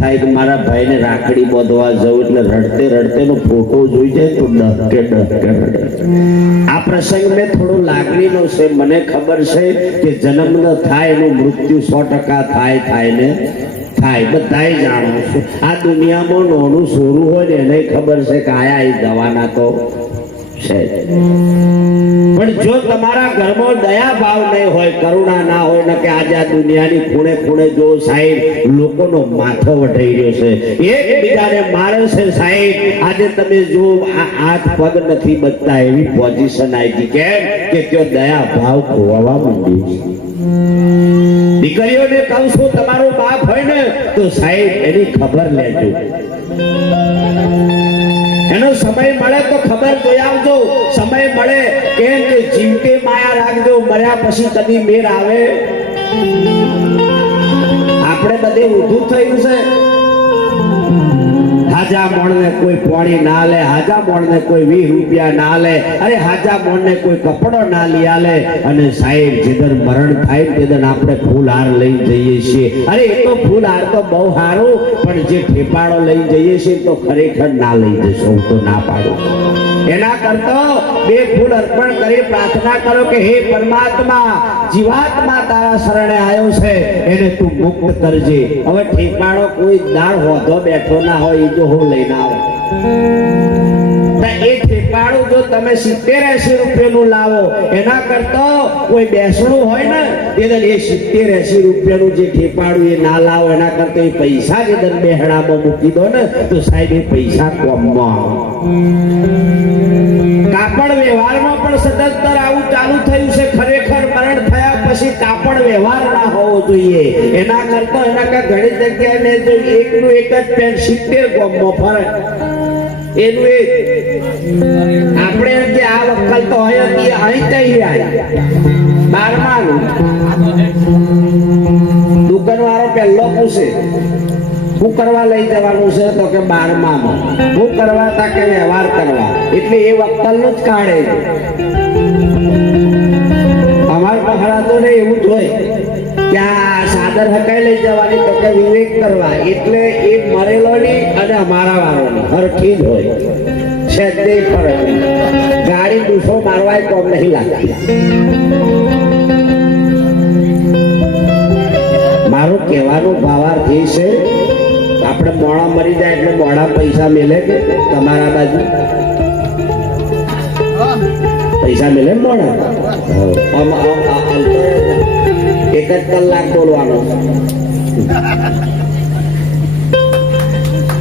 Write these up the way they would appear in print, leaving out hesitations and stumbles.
થાય કે મારા ભાઈને રાખડી બાંધવા જવું એટલે રડતે રડતે નો ફોટો જોઈ જાય તો ડકે રડે. આ પ્રસંગ મેં થોડો લાગણીનો છે. મને ખબર છે કે જન્મ ન થાય એનું મૃત્યુ 100% થાય ને થાય, બધાય જાણો છો. આ દુનિયામાં નોનું સોરું હોય ને એને ખબર છે કે આયા એ દવાના તો છે. પણ જો તમારા ઘરમાં દયા ભાવ નહીં હોય, કરુણા ના હોય ને કે આજે આ દુનિયાની ખૂણે ખૂણે જો સાહેબ લોકોનો માથો વઢાઈ રહ્યો છે, એકબીજાને મારે છે સાહેબ. આજે તમે જો આ હાથ પગ નથી બચતા એવી પોઝિશન આવી ગઈ. કેમ કે ત્યાં દયા ભાવ ખોવાવા માંડ્યું છે. દીકરીઓને કહું છું, તમારો બાપ હોય ને તો સાહેબ એની ખબર લેજો. એનો સમય મળે તો ખબર જોઈ આવજો. સમય મળે કેમ કે જીવતે માયા રાખજો, મર્યા પછી કદી મેર આવે. આપણે બધે ઊંધું થયું છે. હાજા મોણને કોઈ પાણી ના લે, હાજા મોણને કોઈ 20 રૂપિયા ના લે, અરે હાજા મોણને કોઈ કપડો ના લઈ આલે. અને સાહેબ જેદર મરણ થાય તેદર આપણે ફૂલહાર લઈ જઈએ છીએ. અરે એ તો ફૂલહાર તો બહુ સારું, પણ જે ઠેપાડો લઈ જઈએ છીએ તો ખરેખર ના લઈ જશો, હું તો ના પાડું. એના કરતા 2 ફૂલ અર્પણ કરી પ્રાર્થના કરો કે હે પરમાત્મા, જીવાત્મા તારા શરણે આવ્યો છે એને તું મુક્ત કરજે. હવે ઠેપાડો કોઈ દાળ હોધો બેઠો ના હોય એ જો હું લઈને આવે. એ ઠેપાડું જો તમે 70-80 રૂપિયાનું લાવો, એના કરતા કોઈ બેસણું હોય ને એ 70-80 રૂપિયાનું જે ઠેપાડું એ ના લાવો. એના કરતા એ પૈસા જે દર બેહડામાં મૂકી દો ને તો સાહેબ એ પૈસા કોમમાં આવે. કાપડ વ્યવહારમાં પણ સતત આવું ચાલુ થયું છે. ખરેખર મરણ થયા પછી કાપડ વ્યવહાર ના હોવો જોઈએ. એના કરતા ઘણી જગ્યાએ મેં જો એકનું એક જ પેન્ટ 70 ગામમાં ફરે. એનું એક આપણે જે આ વખત તો હોય અહીં તઈ આય 12માનું દુકાન વાળો પહેલો પૂછે શું કરવા લઈ જવાનું છે તો કે 12મામાં. શું કરવા તા કે વ્યવહાર કરવા. એટલે એ વક્કલનું જ કાઢે. અમાર પકડા તો ને એવું જ હોય કે આ સાદર હકાઈ લઈ જવાની તો કે વિવેક કરવા. એટલે એ મરેલોની અને અમારા વાળોની હરખી જ હોય. છેદે ફરક ગાડી દૂસો મારવા કોમ નહીં લાગતી. મારું કહેવાનું ભાવાર્થ એ છે, આપણે મોડા મરી જાય એટલે મોડા પૈસા મેલે કે તમારા બાજુ પૈસા મેલે મોડા. 1 જ કલાક બોલવાનો.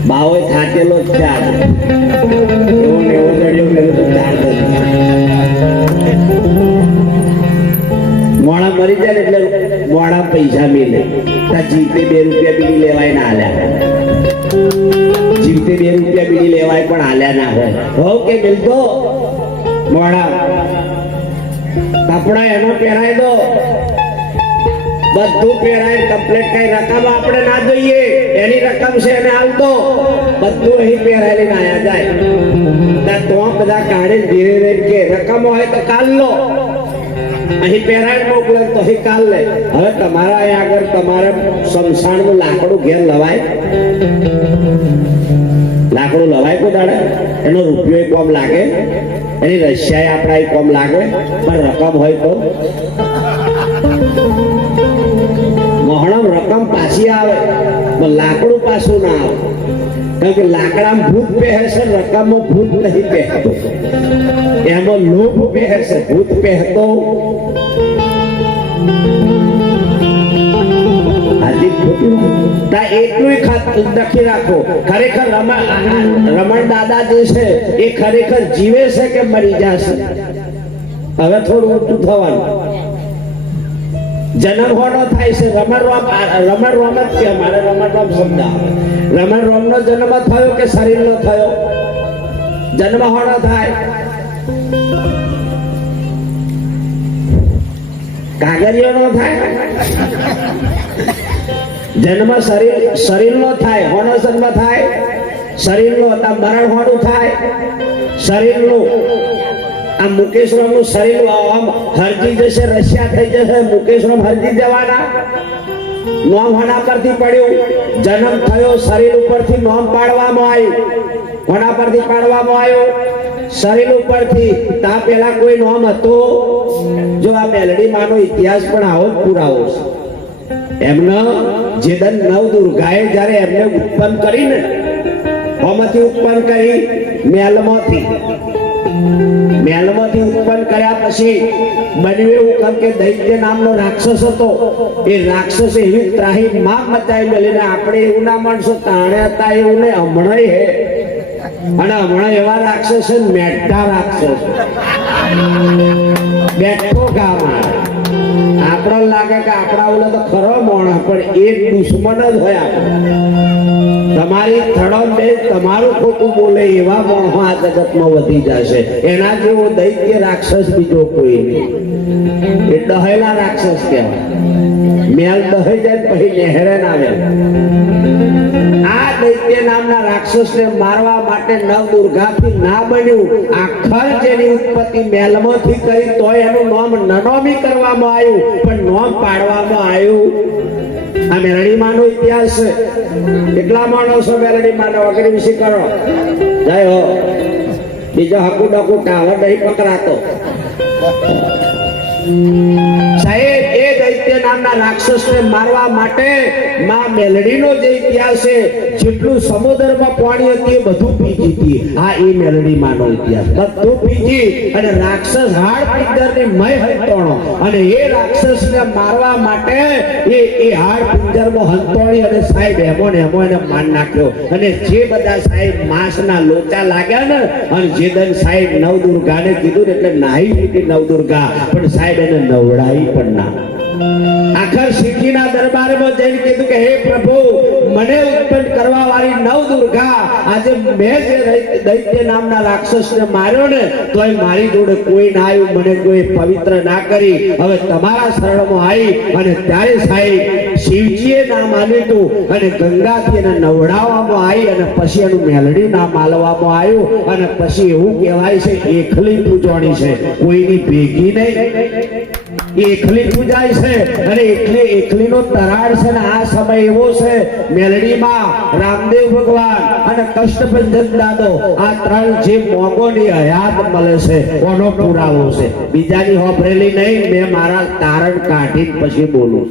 બાવો ખાતેલો જ ચાર એવો જડ્યો મોડા મરી જાય એટલે મોડા પૈસા મેલે. જીવતે 2 રૂપિયા બીડી લેવાય ના હાલ્યા. જીવતે 2 રૂપિયા બીડી લેવાય પણ હાલ્યા ના હોય. હો કે મિલતો મોડા કપડા એનો પહેરાય દો, બધું પહેરાય કમ્પ્લીટ. કઈ રકમ આપણે ના જોઈએ, એની રકમ છે એને હાલ દો. બધું અહીં પહેરાયેલી ના આયા જાય. તો બધા કાઢે ધીરે ધીરે કે રકમ હોય તો કાલ લો, અહીં પહેરાય મોકલે તો અહીં કાલ લે. હવે તમારા અહીંયા આગળ તમારે શમશાનનું લાકડું ઘેર લવાય? લાકડું લવાય કોઈ દાડે? એનો રૂપિયો કોમ લાગે, એની રશિયા આપણા કોમ લાગે, પણ રકમ હોય તો મહણમ રકમ પાછી આવે તો લાકડું પાછું ના આવે. કારણ કે લાકડામાં ભૂત પહેરે છે, રકમમાં ભૂત નહીં પહેરતો. એમાં લોભ પહેરે છે, ભૂત પહેરતો એટલું લખી રાખો. ખરેખર રમણ દાદા જે છે એ ખરેખર જીવે છે કે મરી જશે? હવે થોડું ઊંચું થવાનું. જન્મ હોનો થાય છે. રમણ રોમ જ કે મારે રમણ રોમ શબ્દ આવે. રમણ રોમ નો જન્મ થયો કે શરીર નો થયો? જન્મ હોનો થાય. કાગળિયો નો થાય. જન્મ શરીર નો થાય. હોનો જન્મ થાય શરીર નો. મરણ હોનું થાય શરીર નું. આ મુકેશરામ નું શરીર આમ હરજી જશે, રશિયા થઈ જશે. મુકેશરામ હરજી જવાના નોમ હોના પરથી પડ્યું? જન્મ થયો શરીર ઉપરથી નોમ પાડવામાં આવ્યું. કોના પરથી પાડવામાં આવ્યું? શરીર ઉપરથી. તા પેલા કોઈ નોમ હતો? જો આ મેલડી માનો ઇતિહાસ પણ આવો જ પુરાવો છે. એમને જેદન નવ દુર્ગાએ જ્યારે એમને ઉત્પન્ન કરીને, હોમાંથી ઉત્પન્ન કરી? મેલમાંથી ઉત્પન્ન કર્યા પછી બન્યું એવું કેમ કે દૈત્ય નામનો રાક્ષસ હતો. એ રાક્ષસ એવી ત્રાહી માં મચાઈ મેલીને આપણે એવું ના માનશો તાણે હતા એવું ને હમણાં હે. અને હમણાં એવા રાક્ષસ છે, મેઠા રાક્ષસ, બેઠો ગામાં. આપણને લાગે કે આપણા ઓલા તો ખરો મોણા, પણ એક દુશ્મન જ હોય. તમારી થડો બે તમારું ખોટું બોલે એવા મોણો આ જગતમાં વધી જશે. એના જેવો દૈત્ય રાક્ષસ બીજો કોઈ નહીં. એ દહેલા રાક્ષસ કહેવાય. મેલ દહી જાય પછી નહેરે ના આવે. આ દૈત્ય નામના રાક્ષસને મારવા માટે નવ દુર્ગાથી ના બન્યું. આખર જેની ઉત્પત્તિ મેલમાંથી કરી તોય એનું નામ નનોમી કરવામાં આવ્યું, પણ નામ પાડવામાં આવ્યું. આ મેલડી માનો ઇતિહાસ છે. કેટલા માણસો મેલડી માનો વગેરે વિશે કરો જય હો. બીજો હકુ ડકુ ટાવર નહીં પકડાતો. સાહેબ એ દૈત્ય નામના રાક્ષસને મારવા માટે માં મેલડીનો જે ઇતિહાસ છે, જેટલું સમુદ્રમાં પાણી હતી એ બધું પીજી હતી. આ એ મેલડી માનો ઇતિહાસ બધું પીજી અને રાક્ષસ હાડ પિંજરની મય હંતોણો. અને એ રાક્ષસને મારવા માટે એ હાડ પિંજરમાં હંતોણી અને સાહેબ એમો ને એમો એને માર નાખ્યો. અને જે બધા સાહેબ માંસના લોચા લાગ્યા ને, અને જે દન સાહેબ નવ દુર્ગાને કીધું એટલે નાહી છૂટી નવ દુર્ગા, પણ સાહેબ એને નવડાવી પણ ના. આખર સિદ્ધિના દરબારમાં જઈને કીધું કે હે પ્રભુ, મને ઉત્પન્ન કરવા વાળી નવ દુર્ગા, આજે મેં જે દૈત્ય નામના રાક્ષસને માર્યો ને, તોય મારી જોડે કોઈ ના આવ્યું, મને કોઈ પવિત્ર ના કરી. હવે તમારા શરણમાં આવી અને ત્યારે સાહેબ શિવજીએ નામ આલ્યું અને ગંગાથી એને નવડાવવામાં આવી અને પછી એનું મેલડી નામ આલવામાં આવ્યું. અને પછી એવું કહેવાય છે એકલી પૂજવાની છે, કોઈની ભેગી નહીં. એકલી પૂજાય છે અને એકલીનો તરાડ છે. ને આ સમય એવો છે મેલડીમાં રામદેવ ભગવાન અને કષ્ટભંજન દાદો, આ ત્રણ જે મોગોની હયાત મળે છે કોનો પુરાવો છે. બીજાની હોભરેલી નહીં, મેં મારા તારણ કાઢી પછી બોલું.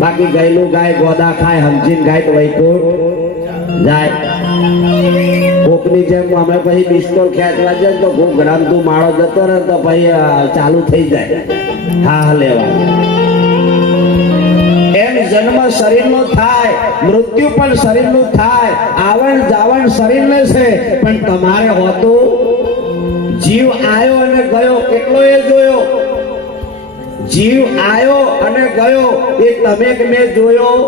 બાકી ગયેલું ગાય ગોદા ખાય, સમજીને ગાય તો વૈકુંઠ જાય. કોકની જેમ અમે પછી પિસ્તોલ ખેંચવા જાય તો ખૂબ ગ્રામ તું માળો જતો રહે તો પછી ચાલુ થઈ જાય. હા લેવા એમ જન્મ શરીરનો થાય, મૃત્યુ પણ શરીરનું થાય, આવણ જાવણ શરીરને છે. પણ તમારે હોતું જીવ આયો અને ગયો કેટલો એ જોયો. જીવ આયો અને ગયો એ તમે કે મેં જોયો?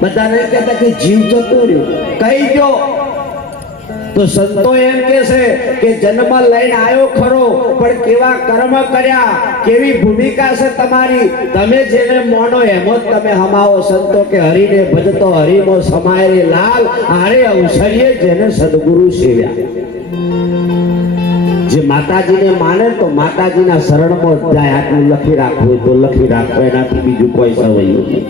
બધાને કહેતા કે જીવ જતો રહ્યો કઈ ગયો? તો સંતો એમ કે છે કે જન્મ લઈને આવ્યો ખરો, પણ કેવા કર્મ કર્યા, કેવી ભૂમિકા છે તમારી, તમે જેને મોનો એમ જ તમે હમાવો. સંતો કે હરિને ભજતો હરિમો સમાય રે લાલ, આરે અવસરીએ જેને સદગુરુ સેવ્યા. જે માતાજીને માને તો માતાજીના શરણમાં જાય. આટલું લખી રાખવું તો લખી રાખો, એનાથી બીજું કોઈ સવૈયું નહીં.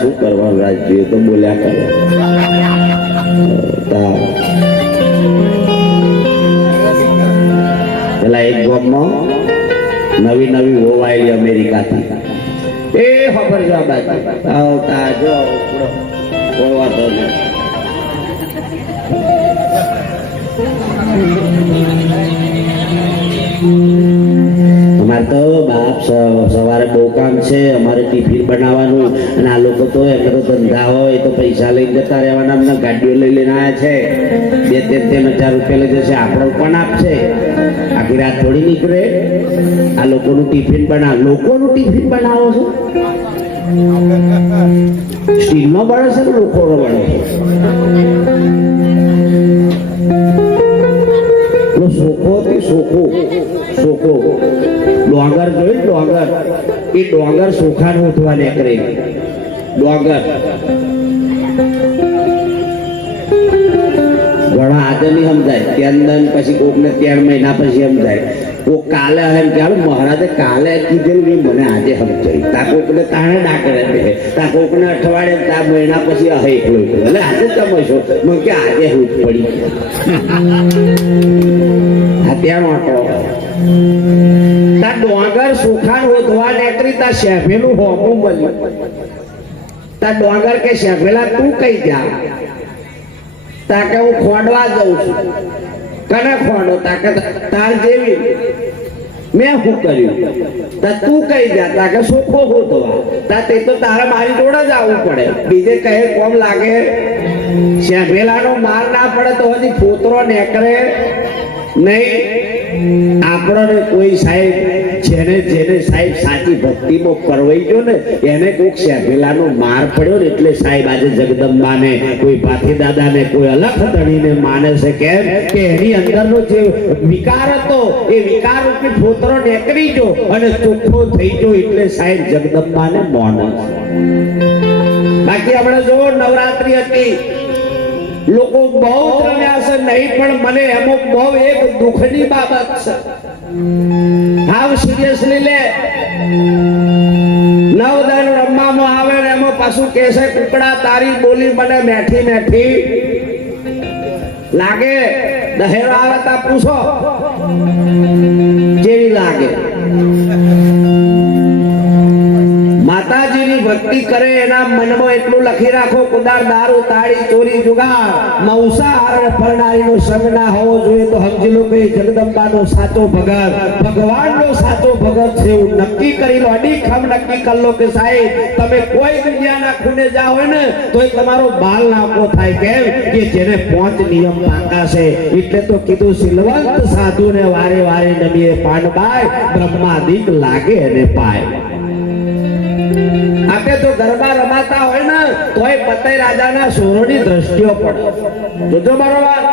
શું કરવાનું રાજ્ય તો બોલ્યા કરે. પેલા એક ગામમાં નવી નવી હોવાયેલી અમેરિકાથી એ ખબર જો બાજુ જો કોઈ વાતો નહીં. અમારે તો બાપ સવારે બહુ કામ છે, અમારે ટિફિન બનાવવાનું. અને આ લોકો તો એમને તો ધંધા હોય તો પૈસા લઈને જતા રહેવાના. અમને ગાડીઓ લઈ લઈને આવ્યા છે, 2-3 હજાર રૂપિયા લઈ જશે. આપણો કોણ આપશે? આખી રાત થોડી નીકળે. આ લોકોનું ટિફિન બનાવો છો. સ્ટીલનો બને છે ને લોકોનો બને છે. સોખો ડોંગર જોઈ, ડોંગર એ ડોંગર સોખા નું ઉઠવા નીકળે. ડોંગર ઘણા આજે નહીં સમજાય, ત્યાં પછી કોક ને 3 મહિના પછી સમજાય. वो काले एम क्या महाराजे काले कीधेलू મને આજે સમજાયું તા કોકને તાણે ના કરે દે તા કોકને અઠવાડિયે તા મહિના પછી અહે એકલો એટલે આજે તમે છો મને કે આજે હું પડી હત્યાનો હતો તા ડોંગર સુખાન હોધવા નેકરી તા શેફેલું હોમું મળ્યું તા ડોંગર કે શેફેલા તું કઈ જા તા કે હું ખોંડવા જાઉં છું કને ખોંડો તા કે તાર જેવી मैं हूँ કર્યું તા તું કઈ જા તા કે સોખો હોધવા તા તે તો તારે મારી જોડે જ આવવું પડે બીજે કહે કોમ લાગે શેફેલાનો માર ના પડે તો હજી ફોતરો નેકરે નહીં આપણને કોઈ સાહેબ જેને જેને સાહેબ સાચી ભક્તિમાં કરવાઈ ગયો ને એને કોઈક શેફેલાનો માર પડ્યો ને એટલે સાહેબ આજે જગદંબાને કોઈ ભાથી દાદાને કોઈ અલખ ધણીને માને છે કેમ કે એની અંદરનો જે વિકાર હતો એ વિકાર રૂપી ફોતરો નીકળી ગયો અને ચોખ્ખો થઈ ગયો એટલે સાહેબ જગદંબાને માને બાકી આપણે જો નવરાત્રી હતી લોકો બહુ રમ્યા છે નહીં પણ મને એમાં બહુ એક દુઃખની બાબત છે હાવ સિરિયસલી લે નવદન રમવામાં આવે ને એમાં પાછું કે છે કુકડા તારી બોલી મને મેઠી મેઠી લાગે દહેરો આવે તા પૂછો જેવી લાગે માતાજીની ભક્તિ કરે એના મનમાં એટલું લખી રાખો કુદાર દારૂ તાળી ચોરી જુગાર મૌસાહાર પરણારીનો સંગ ના હોવો જોઈએ તો સમજી લો કે જગદંબાનો સાચો ભગત ભગવાનનો સાચો ભગત છે એવું નક્કી કરી લો અડીખમ નક્કી કરી લો કે સાહેબ તમે કોઈ દુનિયાના ખૂણે જાઓ હોય ને તો એ તમારો બાલ નાકો થાય કેમ કે જેને 5 નિયમ પાકા છે એટલે તો કીધું સિલવંત સાધુને વારે વારે નમીએ પાનબાઈ બ્રહ્માદિક લાગે અને પાય આપે તો ગરબા રમાતા હોય ને તોય પતઈ રાજાના સોરોની દ્રષ્ટિઓ પડે જોજો મારો વાત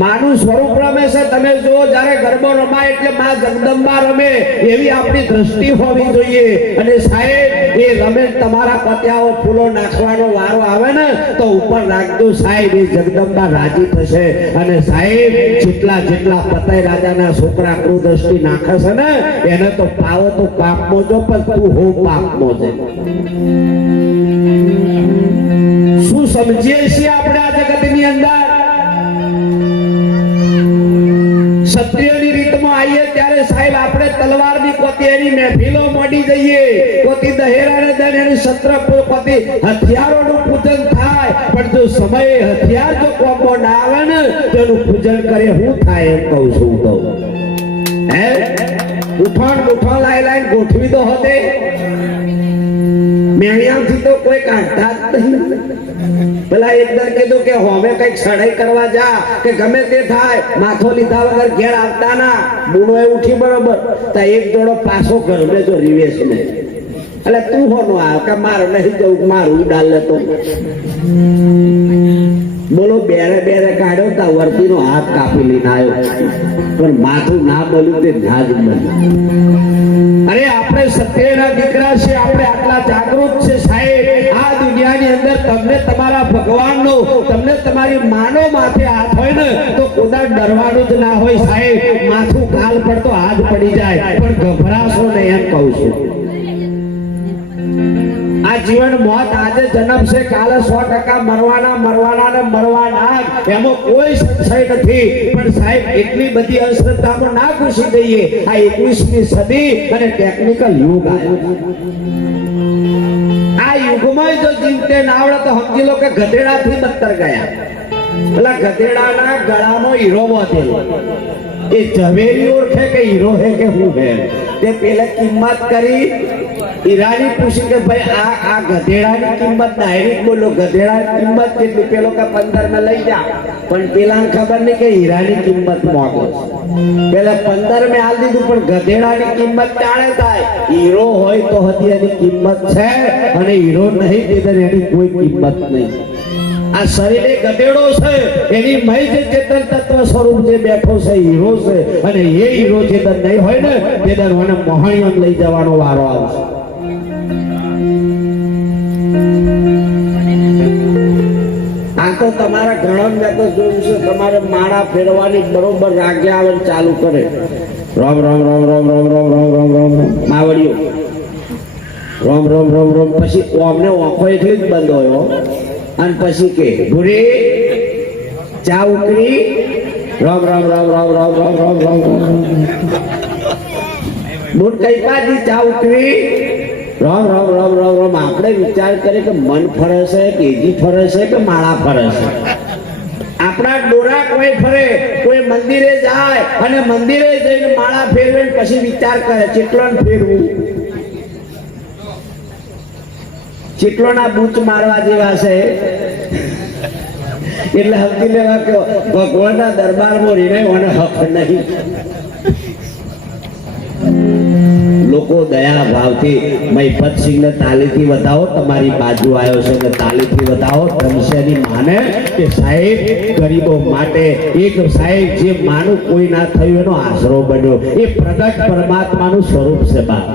માનું સ્વરૂપ રમે છે તમે જો જ્યારે ગરબો રમાય એટલે માં જગદંબા રમે એવી આપણી દ્રષ્ટિ હોવી જોઈએ અને સાહેબ એ રમે તમારા પત્યાઓ ફૂલો નાખવાનો વારો આવે ને તો ઉપર રાખજો સાહેબ એ જગદંબા રાજી થશે અને સાહેબ જેટલા જેટલા પતઈ રાજાના છોકરા ક્રૂદ્રષ્ટિ નાખે છે ને એને તો પાવો તો પાપમો જો પણ તું હો પાપમો છે શું સમજીએ છીએ આપણે આ જગતની અંદર ક્ષત્રિયની રીતમાં આવીએ ત્યારે સાહેબ આપણે તલવારની પોતી એની મહેફિલો મોડી જઈએ પોતી દહેરાને દન એની શસ્ત્ર પોતી હથિયારોનું પૂજન થાય પણ જો સમયે હથિયાર જો કોમો ના આવે ને તેનું પૂજન કરે હું થાય એમ કહું છું તો હે ઉઠાણ લાઈ લાઈ ગોઠવી દો હોતે મેણિયાથી તો કોઈ કાઢતા જ નહીં પેલા એકદમ કીધું કે હોમે કઈક સડાઈ કરવા જા કે ગમે તે થાય માથો લીધા વગર ઘેર આવતા ના બુણો એ ઉઠી બરોબર તો એક જોડો પાછો ઘરને જો રિવેશ ને એટલે તું હોનો આ કે માર નહીં જવું મારું ડાલ લેતો બોલો બેરે બેરે કાઢ્યો તા વર્તીનો હાથ કાપી લઈને આવ્યો પણ માથું ના બોલ્યું તે ના જ બોલ્યું અરે આપણે સત્યના દીકરા છે આપણે આટલા જાગૃત છે સાહેબ આ દુનિયાની અંદર તમને તમારા ભગવાનનો તમને તમારી માનો માથે હાથ હોય ને તો કોદા ડરવાનું જ ના હોય સાહેબ માથું કાલ પડતો હાથ પડી જાય પણ ગભરાશો ને એમ કહું છું આ જીવન મોત આજે જન્મ છે કાલે 100% મરવાના ને મરવાના એમાં કોઈ સંશય નથી પણ સાહેબ એટલી બધી અશ્રદ્ધામાં ના ઘૂસી જઈએ આ 21મી સદી અને ટેકનિકલ યુગ આવ્યો આ યુગમાં જો જીવતે ના આવડે તો સમજી લો કે ગધેડાથી બદતર ગયા પેલા ગધેડાના ગળામાં હીરો બાંધેલો એ ઝવેરી ઓળખે કે હીરો હે કે હું હે તે પેલા કિંમત કરી હીરાની પૂછી કે ભાઈ આ ગધેડાની કિંમત ડાયરેક્ટ બોલો ગધેડાની કિંમત કેટલી પેલો કે 15 માં લઈ જા પણ પેલાને ખબર નહીં કે હીરાની કિંમત મોંઘો પેલા 15 માં આલ દીધું પણ ગધેડાની કિંમત ચાણે થાય હીરો હોય તો હતી એની કિંમત છે અને હીરો નહીં તે એની કોઈ કિંમત નહીં આ શરીરે ગધેડો છે એની મય જે ચેતન તત્વ સ્વરૂપ જે બેઠો છે હીરો છે અને એ હીરો ચેતન નહીં હોય ને તે દર મને મોહણીઓ લઈ જવાનો વારો આવશે આ તો તમારા ઘણા મેં તો જોયું છે, તમારે માળા ફેરવાની બરોબર રાગે આવે ને ચાલુ કરે, રામ રામ રામ રામ રામ રામ રામ રામ રામ રામ માવડીઓ રામ રામ રામ રામ, પછી ઓમને ઓખો એટલી જ બંધ હોય અને પછી કે ભૂરી ચા ઉકળી, રામ રામ રામ રામ રામ રામ રામ રામ રામ, દૂધ કઈ પાછી ચા ઉકળી, રામ રામ રામ રામ રામ. આપણે વિચાર કરીએ કે મન ફરે છે, કેજી ફરે છે કે માળા ફરે છે. આપણા ડોરા કોઈ ફરે, કોઈ મંદિરે જાય અને મંદિરે જઈને માળા ફેરવે પછી વિચાર કરે ચેટલો ફેરવું, ચેટલોના બૂચ મારવા જેવા છે. એટલે સમજી લેવા કે ભગવાનના દરબારમાં રહીને મને હક નહીં. લોકો દયા ભાવથી મહિપતસિંહને તાલીથી બતાવો, તમારી બાજુ આવ્યો છે ને તાલીથી બતાવો ધનસેની માને કે સાહેબ ગરીબો માટે એક સાહેબ જે માનું કોઈ ના થયું એનો આશરો બન્યો, એ પ્રગટ પરમાત્માનું સ્વરૂપ છે બાપ.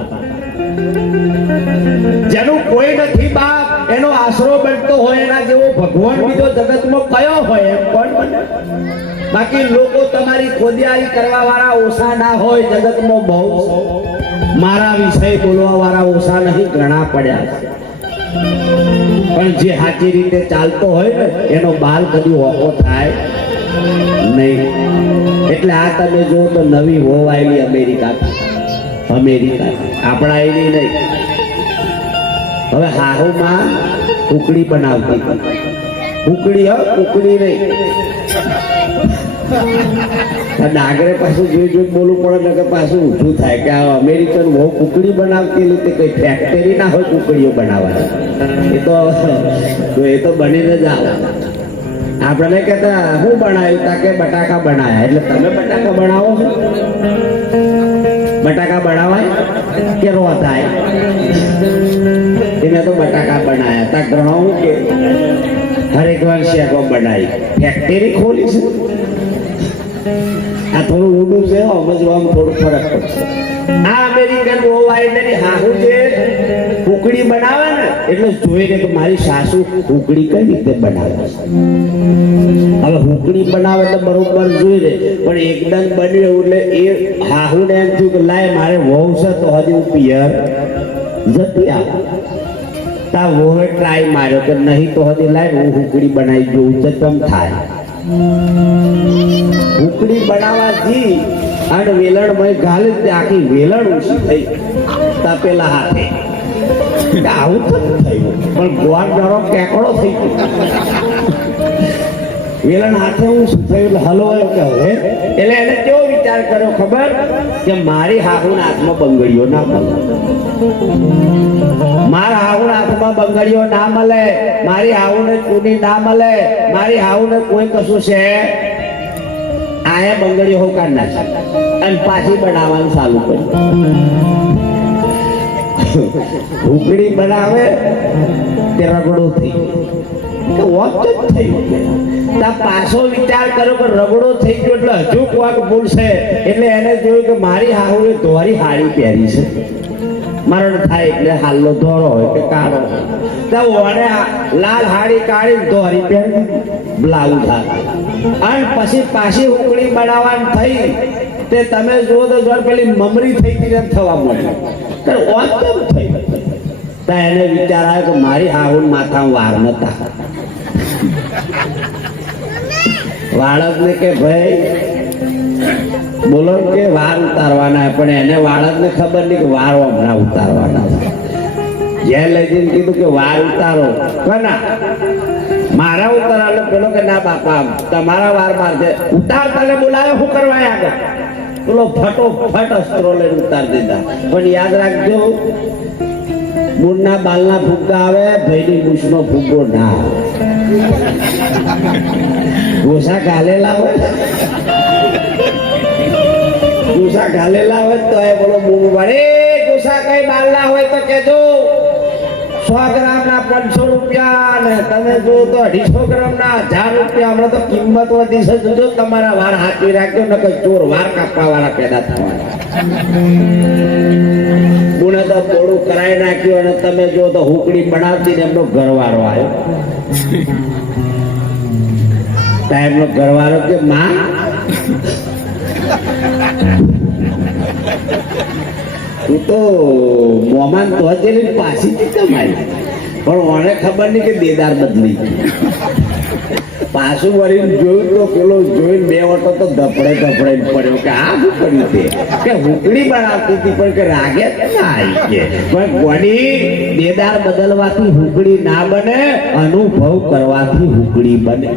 જેનું કોઈ નથી બાપ એનો આશરો બનતો હોય એના જેવો ભગવાન બીજો જગતમાં કયો હોય એમ કોણ બને? બાકી લોકો તમારી ખોદિયારી કરવા વાળા ઓછા ના હોય જગતમાં બહુ, મારા વિષય બોલવા વાળા ઓછા નહીં ઘણા પડ્યા છે. પણ જે સાચી રીતે ચાલતો હોય ને એનો બાલ કદી ઓકો થાય નહીં. એટલે આ તમે જો તો નવી હોવ આવી અમેરિકા આપણા એની નહીં. હવે હાહુમાં કુકડી બનાવતી, કુકડી કુકડી નહીં. ડાગરે પાછું જોઈ બોલવું પડે ને કે પાછું ઊંધું થાય કે આ અમેરિકન બહુ કુકડી બનાવતી નથી, કઈ ફેક્ટરી ના હોય કુકડીઓ બનાવવાની. એ તો બનીને જ આવે. આપણે કહેતા શું બનાવ્યું તા કે બટાકા બનાવ્યા, એટલે તમે બટાકા બનાવો છો? બટાકા બનાવાય કે રો થાય? એને તો બટાકા બનાવ્યા તા ગ્રહણ કે હરેક વાર શેકો બનાવી ફેક્ટરી ખોલી છે. આ થોડું ઊંડું છે, સમજવામાં થોડું ફરક પડશે. આ અમેરિકન ઓવાઈડની હાહુ જે કુકડી બનાવે ને એટલે જોઈને કે મારી સાસુ કુકડી કઈ રીતે બનાવે છે. હવે કુકડી બનાવે તો બરોબર જોઈ લે, પણ એકદમ બન્યું એટલે એ હાહુ ને એમ થયું કે લાય મારે વહુ છે તો હજી હું પિયર જતી આવે. તા વહુએ ટ્રાય માર્યો કે નહીં તો હજી લાય હું કુકડી બનાવી જોઉં તો કેમ થાય. કુકડી બનાવવાથી અને વેલણ માં ગાલી આખી વેલણ ઓછી થઈ તપેલા હાથે. આવું તો થયું, પણ ગોળ ડરો કેકડો થઈ ગયો. વેલણ હાથે હું શું થયું હલવાયો કે હવે. એટલે એને કેવો વિચાર કર્યો ખબર કે મારી હાહુના હાથમાં બંગડીઓ ના મળે, મારા હાહુના હાથમાં બંગડીઓ ના મળે, મારી હાહુને ચૂની ના મળે, મારી હાહુને કોઈ કશું છે આયા બંગડીઓ હોકાર નાખે અને પાછી બનાવવાનું ચાલુ કર્યું. ઢુકડી બનાવે તે રગડો થઈ ગયો. પાછો વિચાર કર્યો કે રગડો થઈ ગયો એટલે હજુ કોક બોલશે, એટલે એને જોયું કે મારી હાહુએ ધોરી હાડી પહેરી છે. મરણ થાય એટલે હાલનો ધોરો હોય કે કાળો હોય, લાલ હાડી કાઢી ધોરી પહેરી બ્લાઉઝ અને પછી પાછી ઉકળી બનાવવાની થઈ. તે તમે જુઓ તો જો પેલી મમરી થઈ ગઈ એમ થવા મળે. કેમ થઈ? એને વિચાર આવ્યો કે મારી હાહુન માથા વાર નતા. વાળક ને કે ભાઈ બોલો કે વાર ઉતારવાના, પણ એને વાળક ને ખબર નહીં કે વાર હમણાં ઉતારવાના. જ્યાં લઈ જઈને કીધું કે વાર ઉતારો, ના મારા ઉતારા. એટલે પેલો કે ના બાપા તમારા વાર મારશે. ઉતારતા ને બોલાવે શું કરવા આગળ? પેલો ફટોફટ અસ્ત્રો લઈને ઉતાર દીધા. પણ યાદ રાખજો મૂળના બાલના ફુગ્ગા આવે, ભાઈની મૂછનો ફુગ્ગો ના આવે. ગોસા ઘાલેલા હોય, ગોસા ઘાલેલા હોય તો એ બોલો બૂમ પડે. ગોસા કઈ બાલના હોય તો કેજો 100 ગ્રામના 500 રૂપિયા ને તમે જો તો 250 ગ્રામના 1000 રૂપિયા. હમણાં તો કિંમત વધી છે, જો તમારા વાર હાથવી રાખજો ને કઈ ચોર વાર કાપવા વાળા પેદા થવાના. ગુણે તો પોળું કરાવી નાખ્યું અને તમે જો તો હુકડી બનાવતી ને એમનો ઘરવાળો આવ્યો. ટાઈમનો ઘરવાળો કે માં તું તો મોમાન તો પાછી જ કમાઈ પણ મને ખબર નહીં કે દેદાર બદલી પાછું વળીને જોયું તો પેલો જોઈને બે વટો તો ધપડે પડ્યો કે આ શું કર્યું તે કે હુકડી બનાવતી હતી પણ કે રાગે ના આવી કે પણ કોની દેદાર બદલવાથી હુકડી ના બને, અનુભવ કરવાથી હુકડી બને.